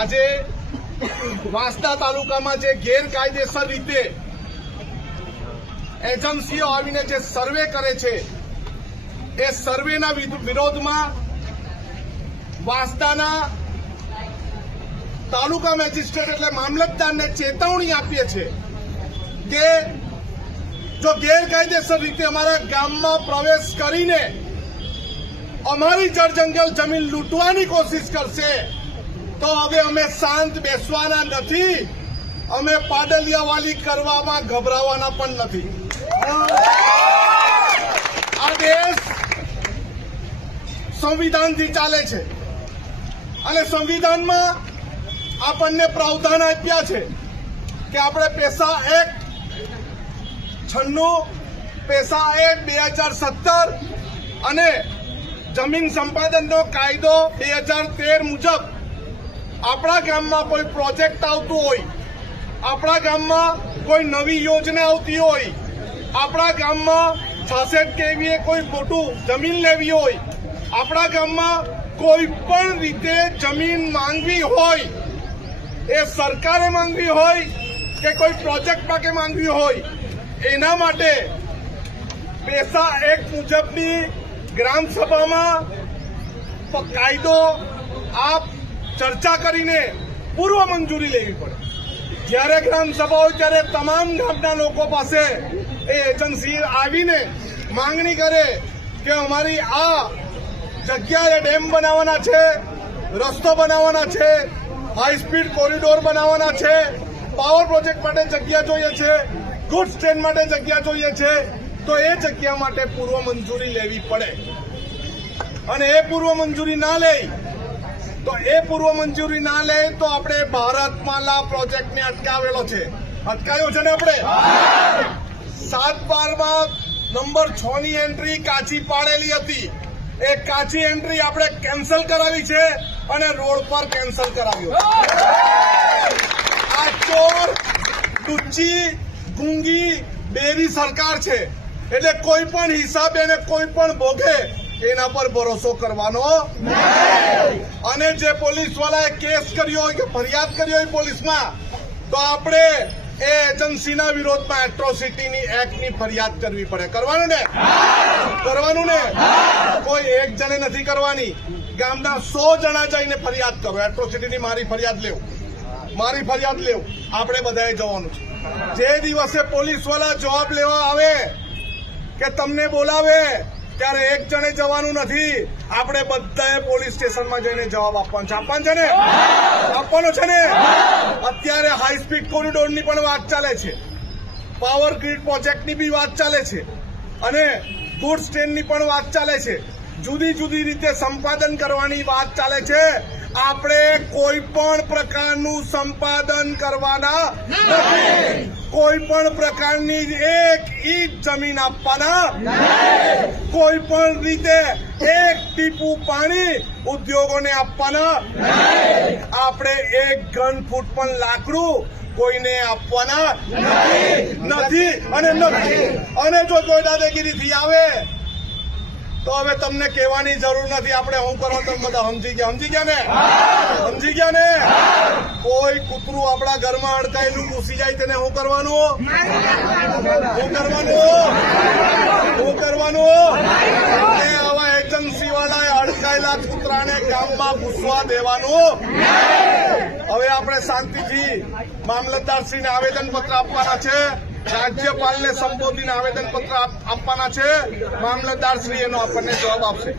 આજે વાંસદા તાલુકામાં જે ગેરકાયદેસર રીતે એજન્સીઓ આવીને જે સર્વે કરે છે એ સર્વેના વિરોધમાં વાંસદાના તાલુકા મેજિસ્ટ્રેટ એટલે મામલતદારને ચેતવણી આપીએ છીએ કે જો ગેરકાયદેસર રીતે અમારા ગામમાં પ્રવેશ કરીને અમારી જળજંગલ જમીન લૂંટવાની કોશિશ કરશે તો હવે અમે શાંત બેસવાના નથી, અમે પાડલિયાવાલી કરવામાં ગભરાવાના પણ નથી. આ દેશ સંવિધાનથી ચાલે છે અને સંવિધાનમાં આપણને પ્રાવધાન આપ્યા છે કે આપણે પેસા એક્ટ 96, પેસા એક્ટ 2017 અને જમીન સંપાદનનો કાયદો 2013 મુજબ આપણા ગામમાં કોઈ પ્રોજેક્ટ આવતું હોય, આપણા ગામમાં કોઈ નવી યોજના આવતી હોય, આપણા ગામમાં 66 કેવીએ કોઈ મોટું જમીન લેવી હોય, આપણા ગામમાં કોઈ પણ રીતે જમીન માંગવી હોય, એ સરકારે માંગવી હોય કે કોઈ પ્રોજેક્ટ માટે માંગવી હોય, એના માટે પેસા એક્ટ મુજબની ગ્રામ સભામાં કાયદો આપ ચર્ચા કરીને પૂર્વ મંજૂરી લેવી પડે. જ્યારે ગ્રામ સભા હોય ત્યારે તમામ ગામના લોકો પાસે એ એજન્સી આવીને માંગણી કરે કે અમારી આ જગ્યાએ ડેમ બનાવવાના છે, રસ્તો બનાવવાના છે, હાઈ સ્પીડ કોરિડોર બનાવવાના છે, પાવર પ્રોજેક્ટ માટે જગ્યા જોઈએ છે, ગુડ્સ ટ્રેન માટે જગ્યા જોઈએ છે, તો એ જગ્યા માટે પૂર્વ મંજૂરી લેવી પડે. અને એ પૂર્વ મંજૂરી ના લે તો આપણે ભારતમાલા પ્રોજેક્ટને અટકાવેલો છે, અટકાવ્યો છે ને આપણે 7/12 નંબર 6 ની એન્ટ્રી કાચી પાડેલી હતી. એ કાચી એન્ટ્રી આપણે કેન્સલ કરાવી છે અને રોડ પર કેન્સલ કરાવ્યો. આ ચોર, ટુચ્ચી, ગુંગી, બેરી સરકાર છે એટલે કોઈ પણ હિસાબે અને કોઈ પણ ભોગે એના પર ભરોસો કરવાનો અને જે પોલીસ વાળાએ કેસ કર્યો હોય કે ફરિયાદ કરી હોય પોલીસમાં તો આપણે એ એજન્સીના વિરોધમાં એટ્રોસિટીની એક્ટની ફરિયાદ કરવી પડે. કરવાનું ને કોઈ એક જણે નથી કરવાની, ગામના 100 જણા જઈને ફરિયાદ કરો. એટ્રોસિટીની મારી ફરિયાદ લેવું આપણે બધાએ જવાનું છે. જે દિવસે પોલીસ વાળા જવાબ લેવા આવે કે તમને બોલાવે ત્યારે એક જણે જવાનું નથી, આપણે બધાએ પોલીસ સ્ટેશનમાં જઈને જવાબ આપવાનો છે ને. અત્યારે હાઈ સ્પીડ કોરિડોરની પણ વાત ચાલે છે, પાવર ગ્રીડ પ્રોજેક્ટની બી વાત ચાલે છે અને ગુડ્સ ટ્રેનની પણ વાત ચાલે છે. જુદી જુદી રીતે સંપાદન કરવાની વાત ચાલે છે. આપણે કોઈ પણ પ્રકારનું સંપાદન કરવાના નથી, કોઈ પણ પ્રકારની એક ઈંચ જમીન આપવાના, કોઈ પણ રીતે એક ટીપું પાણી ઉદ્યોગોને આપવાના, આપણે એક ઘન ફૂટ પણ લાકડું કોઈને આપવાના નથી. અને જો કોઈ દાદાગીરીથી આવે તો હવે તમને કહેવાની જરૂર નથી. આપણે હું કરવા તમે બધા સમજી ગયા ને. કોઈ કૂતરું આપણા ઘરમાં અડકાયેલું ઘૂસી જાય તેને શું કરવાનું? આવા એજન્સી વાળાએ અડકાયેલા કૂતરાને ગામમાં ઘૂસવા દેવાનું. હવે આપણે શાંતિથી મામલતદારશ્રીને આવેદનપત્ર આપવાના છે, રાજ્યપાલને સંબોધીને આવેદનપત્ર આપવાના છે. મામલતદારશ્રી એનો આપણને જવાબ આપશે.